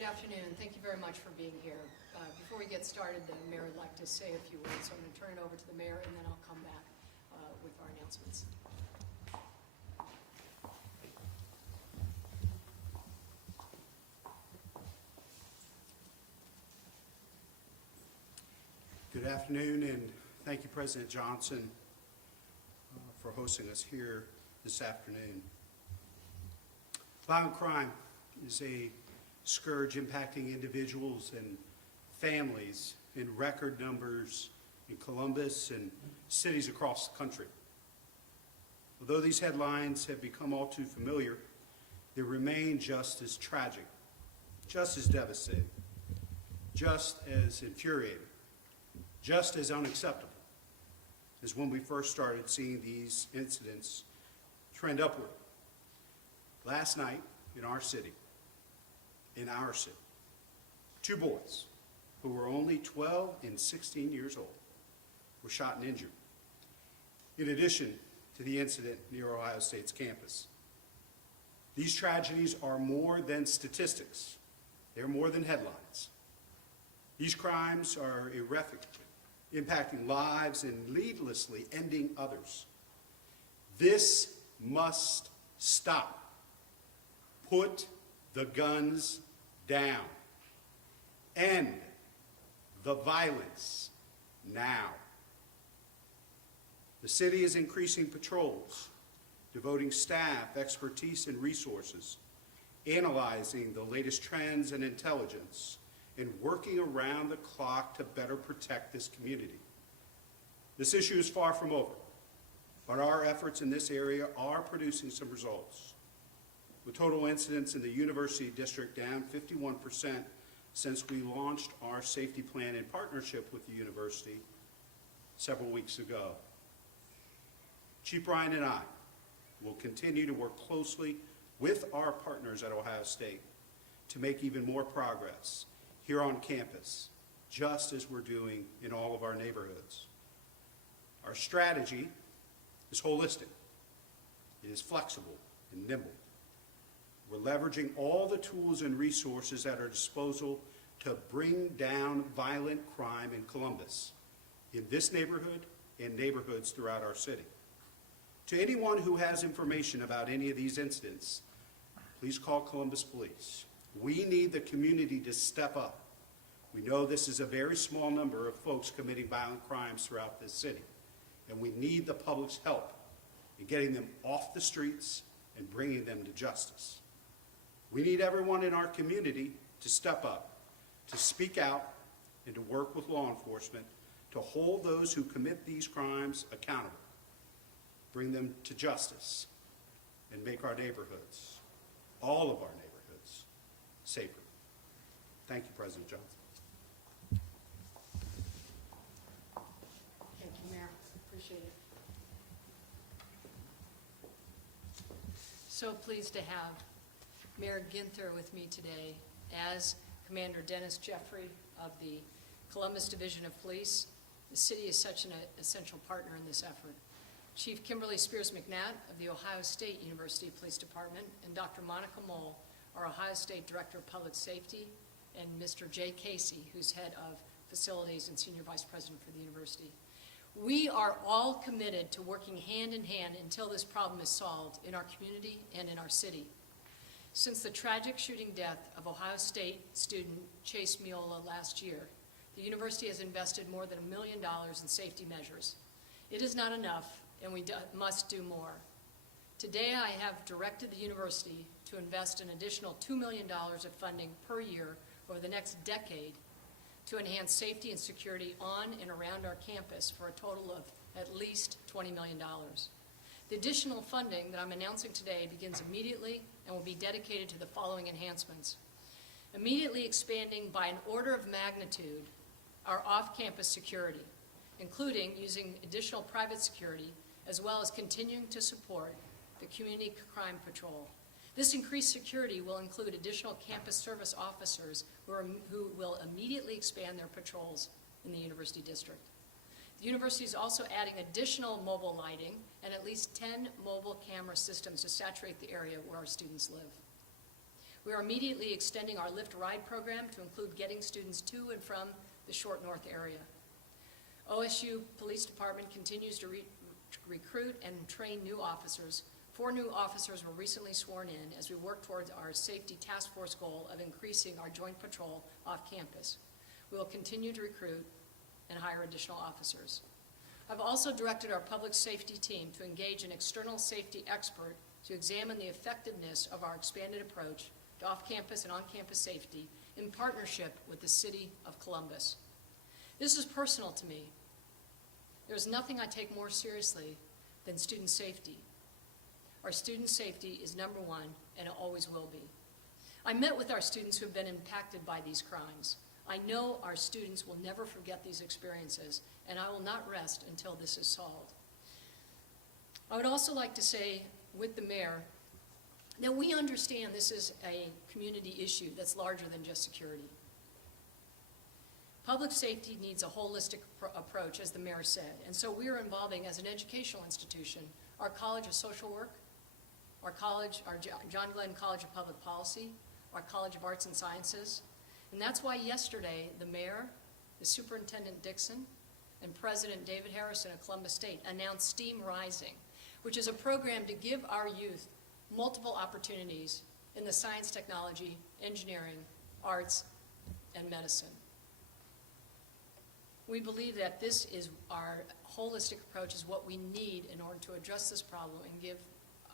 Good afternoon. Thank you very much for being here. Before we get started, the mayor would like to say a few words, so I'm going to turn it over to the mayor, and then I'll come back with our announcements. Good afternoon, and thank you, President Johnson, for hosting us here this afternoon. Violent crime is a scourge impacting individuals and families in record numbers in Columbus and cities across the country. Although these headlines have become all too familiar, they remain just as tragic, just as devastating, just as infuriating, just as unacceptable as when we first started seeing these incidents trend upward. Last night in our city, two boys who were only 12 and 16 years old were shot and injured, in addition to the incident near Ohio State's campus. These tragedies are more than statistics. They're more than headlines. These crimes are irreparable, impacting lives and needlessly ending others. This must stop. Put the guns down. End the violence now. The city is increasing patrols, devoting staff, expertise, and resources, analyzing the latest trends and intelligence, and working around the clock to better protect this community. This issue is far from over, but our efforts in this area are producing some results. With total incidents in the University District down 51% since we launched our safety plan in partnership with the university several weeks ago. Chief Ryan and I will continue to work closely with our partners at Ohio State to make even more progress here on campus, just as we're doing in all of our neighborhoods. Our strategy is holistic. It is flexible and nimble. We're leveraging all the tools and resources at our disposal to bring down violent crime in Columbus, in this neighborhood and neighborhoods throughout our city. To anyone who has information about any of these incidents, please call Columbus Police. We need the community to step up. We know this is a very small number of folks committing violent crimes throughout this city, and we need the public's help in getting them off the streets and bringing them to justice. We need everyone in our community to step up, to speak out, and to work with law enforcement to hold those who commit these crimes accountable, bring them to justice, and make our neighborhoods, all of our neighborhoods, safer. Thank you, President Johnson. Thank you, Mayor. Appreciate it. So pleased to have Mayor Ginther with me today, as Commander Dennis Jeffrey of the Columbus Division of Police. The city is such an essential partner in this effort. Chief Kimberly Spears McNatt of the Ohio State University Police Department, and Dr. Monica Mole, our Ohio State Director of Public Safety, and Mr. Jay Casey, who's head of facilities and senior vice president for the university. We are all committed to working hand in hand until this problem is solved in our community and in our city. Since the tragic shooting death of Ohio State student Chase Miola last year, the university has invested more than $1 million in safety measures. It is not enough, and we must do more. Today, I have directed the university to invest an additional $2 million of funding per year over the next decade to enhance safety and security on and around our campus for a total of at least $20 million. The additional funding that I'm announcing today begins immediately and will be dedicated to the following enhancements. Immediately expanding by an order of magnitude our off-campus security, including using additional private security, as well as continuing to support the Community Crime Patrol. This increased security will include additional campus service officers who will immediately expand their patrols in the University District. The university is also adding additional mobile lighting and at least 10 mobile camera systems to saturate the area where our students live. We are immediately extending our Lyft Ride program to include getting students to and from the Short North area. OSU Police Department continues to recruit and train new officers. 4 new officers were recently sworn in as we work towards our safety task force goal of increasing our joint patrol off campus. We will continue to recruit and hire additional officers. I've also directed our public safety team to engage an external safety expert to examine the effectiveness of our expanded approach to off-campus and on-campus safety in partnership with the City of Columbus. This is personal to me. There's nothing I take more seriously than student safety. Our student safety is number one, and it always will be. I met with our students who have been impacted by these crimes. I know our students will never forget these experiences, and I will not rest until this is solved. I would also like to say with the mayor that we understand this is a community issue that's larger than just security. Public safety needs a holistic approach, as the mayor said, and so we are involving, as an educational institution, our College of Social Work, our John Glenn College of Public Policy, our College of Arts and Sciences, and that's why yesterday the mayor, the Superintendent Dixon, and President David Harrison of Columbus State announced STEAM Rising, which is a program to give our youth multiple opportunities in the science, technology, engineering, arts, and medicine. We believe that this is our holistic approach is what we need in order to address this problem and give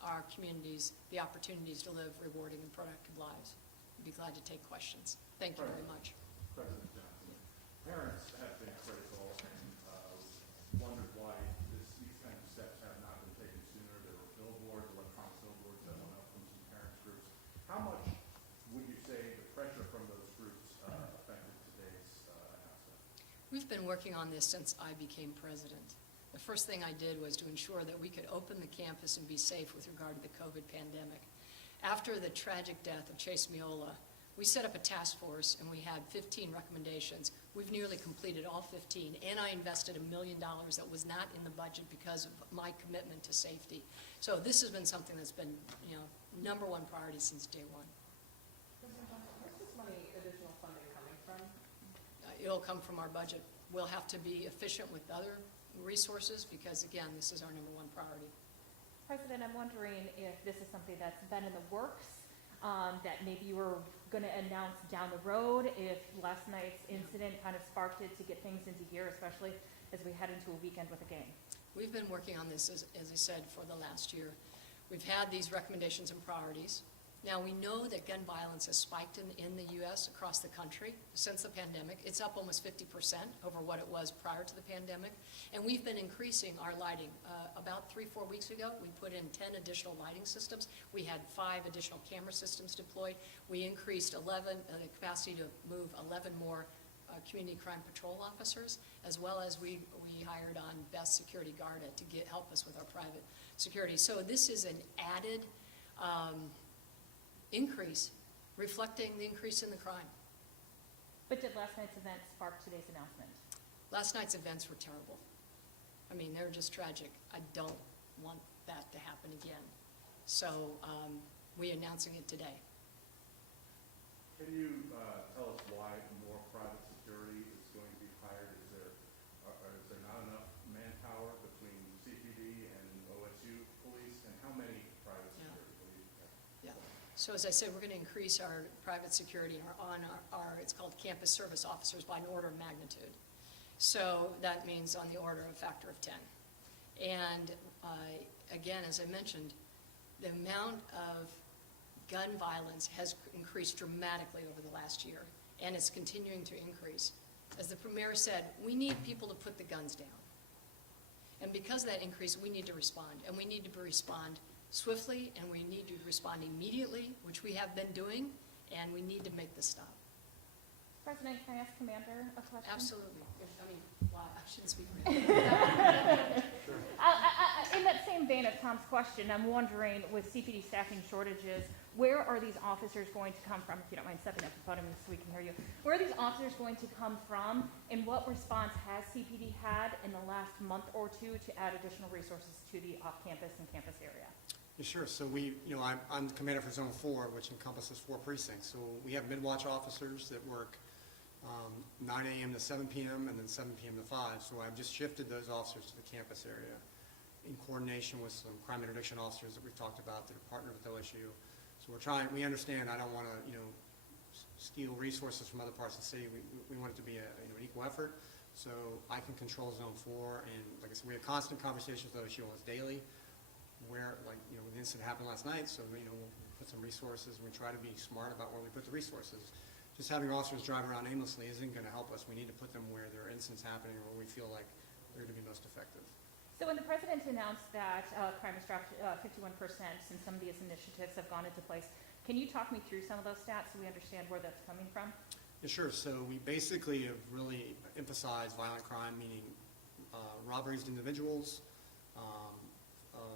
our communities the opportunities to live rewarding and productive lives. I'd be glad to take questions. Thank you very much. President Johnson, parents have been critical and wondered why these kind of steps have not been taken sooner. There were billboards, electronic billboards that went up from some parents' groups. How much would you say the pressure from those groups affected today's announcement? We've been working on this since I became president. The first thing I did was to ensure that we could open the campus and be safe with regard to the COVID pandemic. After the tragic death of Chase Miola, we set up a task force and we had 15 recommendations. We've nearly completed all 15, and I invested $1 million that was not in the budget because of my commitment to safety. So this has been something that's been, number one priority since day one. President Johnson, where's this money, additional funding coming from? It'll come from our budget. We'll have to be efficient with other resources because, again, this is our number one priority. President, I'm wondering if this is something that's been in the works, that maybe you were going to announce down the road, if last night's incident kind of sparked it to get things into gear, especially as we head into a weekend with a game. We've been working on this, as I said, for the last year. We've had these recommendations and priorities. Now, we know that gun violence has spiked in the U.S. across the country since the pandemic. It's up almost 50% over what it was prior to the pandemic. And we've been increasing our lighting. About 3-4 weeks ago, we put in 10 additional lighting systems. We had 5 additional camera systems deployed. We increased the capacity to move 11 more community crime patrol officers, as well as we hired on Best Security Guard to help us with our private security. So this is an added increase, reflecting the increase in the crime. But did last night's event spark today's announcement? Last night's events were terrible. I mean, they're just tragic. I don't want that to happen again. So we're announcing it today. Can you tell us why more private security is going to be hired? Is there not enough manpower between CPD and OSU police? And how many private security police? Yeah. So as I said, we're going to increase our private security on our it's called campus service officers by an order of magnitude. So that means on the order of a factor of 10. And again, as I mentioned, the amount of gun violence has increased dramatically over the last year, and it's continuing to increase. As the Premier said, we need people to put the guns down. And because of that increase, we need to respond, and we need to respond swiftly, and we need to respond immediately, which we have been doing, and we need to make this stop. President, can I ask Commander a question? Absolutely. I shouldn't speak for him. In that same vein of Tom's question, I'm wondering, with CPD staffing shortages, where are these officers going to come from? If you don't mind stepping up to the podium so we can hear you. Where are these officers going to come from, and what response has CPD had in the last month or two to add additional resources to the off-campus and campus area? Yeah, sure. So I'm the commander for Zone 4, which encompasses 4 precincts. So we have mid-watch officers that work 9 a.m. to 7 p.m. and then 7 p.m. to 5. So I've just shifted those officers to the campus area in coordination with some crime interdiction officers that we've talked about that are partnered with OSU. So we understand, I don't want to, steal resources from other parts of the city. We want it to be an equal effort. So I can control Zone 4, and like I said, we have constant conversations with OSU almost daily. Where, the incident happened last night, so, we'll put some resources, and we try to be smart about where we put the resources. Just having officers drive around aimlessly isn't going to help us. We need to put them where there are incidents happening or where we feel like they're going to be most effective. So when the president announced that crime has dropped 51% since some of these initiatives have gone into place, can you talk me through some of those stats so we understand where that's coming from? Yeah, sure. So we basically have really emphasized violent crime, meaning robberies to individuals,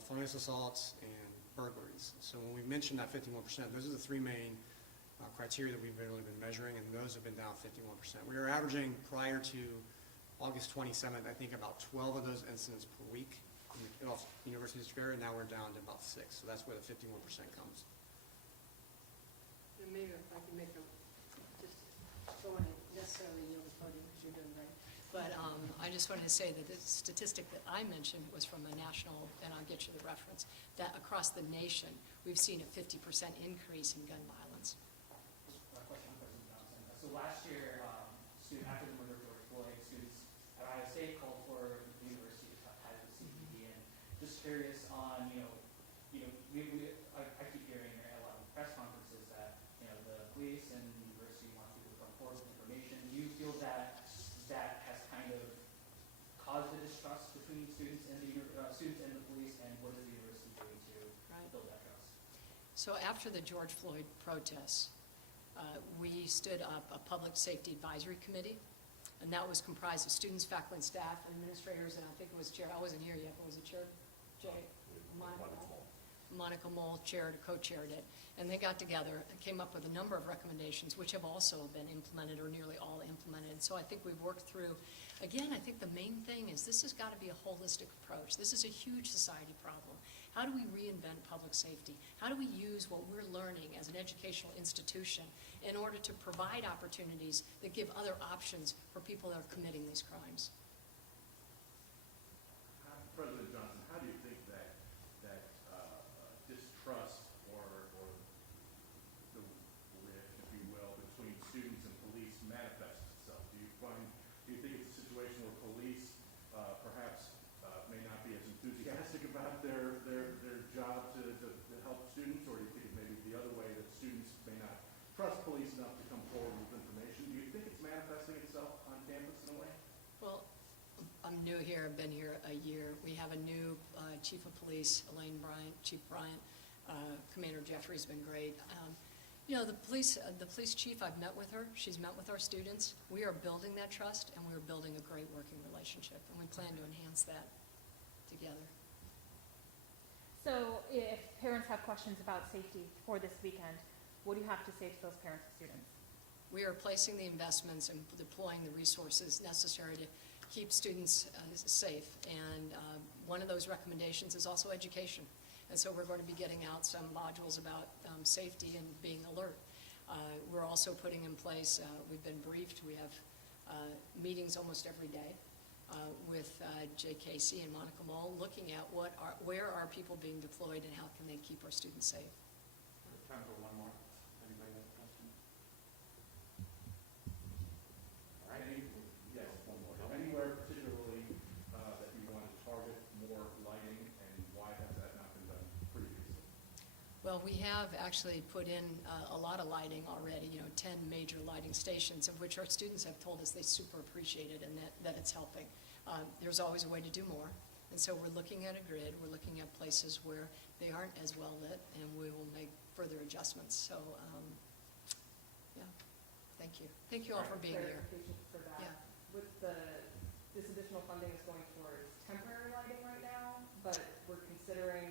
felonious assaults, and burglaries. So when we mentioned that 51%, those are the 3 main criteria that we've really been measuring, and those have been down 51%. We were averaging prior to August 27th, I think about 12 of those incidents per week off University District area. Now we're down to about 6, so that's where the 51% comes. And maybe if I can make just don't want to necessarily yield the podium because you're doing great. But I just wanted to say that the statistic that I mentioned was from a national, and I'll get you the reference, that across the nation, we've seen a 50% increase in gun violence. A question for President Johnson. So last year, after the murder of George Floyd, students at Ohio State called for the university to cut ties with CPD. And just curious on, I keep hearing at a lot of press conferences that, the police and the university want people to come forward with information. Do you feel that that has kind of caused the distrust between students and the police, and what is the university doing to build that trust? So after the George Floyd protests, we stood up a public safety advisory committee, and that was comprised of students, faculty, and staff, and administrators, and I think it was Chair, I wasn't here yet, but was it Chair Jay? Monica Mole chaired, co-chaired it, and they got together and came up with a number of recommendations, which have also been implemented, or nearly all implemented. So I think we've worked through, again, I think the main thing is this has got to be a holistic approach. This is a huge society problem. How do we reinvent public safety? How do we use what we're learning as an educational institution in order to provide opportunities that give other options for people that are committing these crimes? President Johnson, how do you think that distrust or the rift, if you will, between students and police manifests itself? Do you think it's a situation where police perhaps may not be as enthusiastic about their job to help students, or do you think it may be the other way, that students may not trust police enough to come forward with information? Do you think it's manifesting itself on campus in a way? Well, I'm new here, I've been here a year. We have a new chief of police, Elaine Bryant, Chief Bryant. Commander Jeffrey's been great. The police chief, I've met with her. She's met with our students. We are building that trust, and we're building a great working relationship, and we plan to enhance that together. So if parents have questions about safety for this weekend, what do you have to say to those parents and students? We are placing the investments and deploying the resources necessary to keep students safe, and one of those recommendations is also education. And so we're going to be getting out some modules about safety and being alert. We're also putting in place, we've been briefed, we have meetings almost every day with Jay Casey and Monica Mole, looking at where are people being deployed and how can they keep our students safe. Time for one more. Anybody have a question? All right. Yes, one more. Anywhere particularly that you want to target more lighting, and why has that not been done previously? Well, we have actually put in a lot of lighting already, 10 major lighting stations, of which our students have told us they super appreciate it and that it's helping. There's always a way to do more, and so we're looking at a grid, we're looking at places where they aren't as well lit, and we will make further adjustments. So, yeah, thank you. Thank you all for being here. Clarification for that. Yeah. With this additional funding is going towards temporary lighting right now, but we're considering.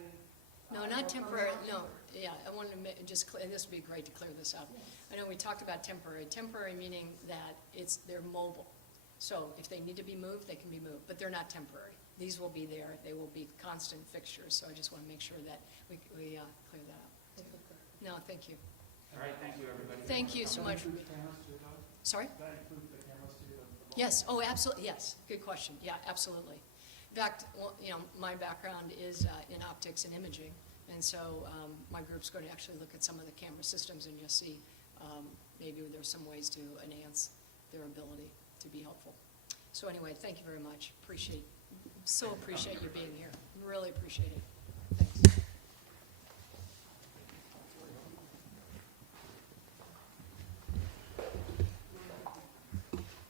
No, not temporary, no, yeah, I wanted to and this would be great to clear this up. I know we talked about temporary meaning that they're mobile. So if they need to be moved, they can be moved, but they're not temporary. these will be there. They will be constant fixtures, so I just want to make sure that we clear that up. No, thank you. All right, thank you, everybody. Thank you so much. Sorry? Yes, oh, absolutely, yes, good question, yeah, absolutely. In fact, well, you know, my background is in optics and imaging, and so my group's going to actually look at some of the camera systems, and you'll see maybe there's some ways to enhance their ability to be helpful. So anyway, thank you very much, appreciate you being here, really appreciate it.